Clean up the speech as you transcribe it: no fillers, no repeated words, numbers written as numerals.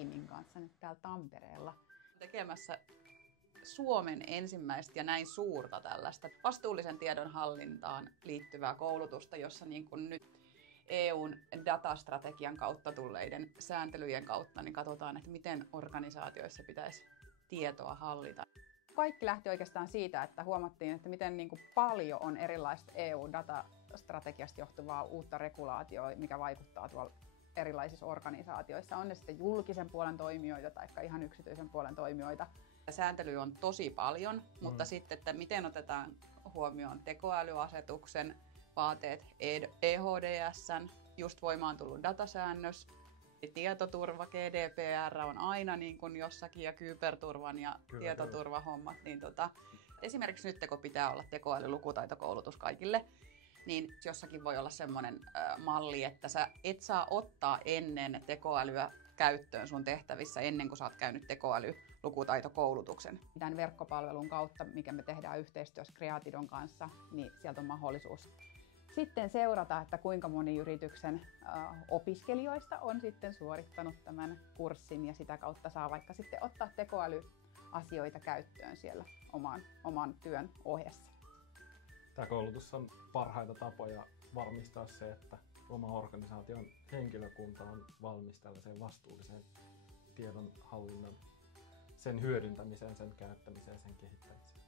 tiimin kanssa nyt täällä Tampereella. Tekemässä Suomen ensimmäistä ja näin suurta tällaista vastuullisen tiedon hallintaan liittyvää koulutusta, jossa niin kuin nyt EUn datastrategian kautta tulleiden sääntelyjen kautta niin katsotaan, että miten organisaatioissa pitäisi tietoa hallita. Kaikki lähti oikeastaan siitä, että huomattiin, että miten niin kuin paljon on erilaista EU-datastrategiasta johtuvaa uutta regulaatioa, mikä vaikuttaa tuolla erilaisissa organisaatioissa. On ne sitten julkisen puolen toimijoita tai ihan yksityisen puolen toimijoita. Sääntelyä on tosi paljon, mutta sitten, että miten otetaan huomioon tekoälyasetuksen vaateet, EHDS:n, just voimaan tullut datasäännös, tietoturva, GDPR on aina niin kuin jossakin ja kyberturvan ja tietoturvahommat. Niin esimerkiksi nyt kun pitää olla tekoälylukutaitokoulutus kaikille, niin jossakin voi olla semmoinen malli, että sä et saa ottaa ennen tekoälyä käyttöön sun tehtävissä ennen kuin sä oot käynyt tekoälylukutaitokoulutuksen. Tämän verkkopalvelun kautta, mikä me tehdään yhteistyössä Creatidon kanssa, niin sieltä on mahdollisuus sitten seurata, että kuinka moni yrityksen opiskelijoista on sitten suorittanut tämän kurssin ja sitä kautta saa vaikka sitten ottaa tekoälyasioita käyttöön siellä oman työn ohessa. Tämä koulutus on parhaita tapoja varmistaa se, että oma organisaation henkilökunta on valmis tällaiseen vastuulliseen tiedonhallinnan, sen hyödyntämiseen, sen käyttämiseen, sen kehittämiseen.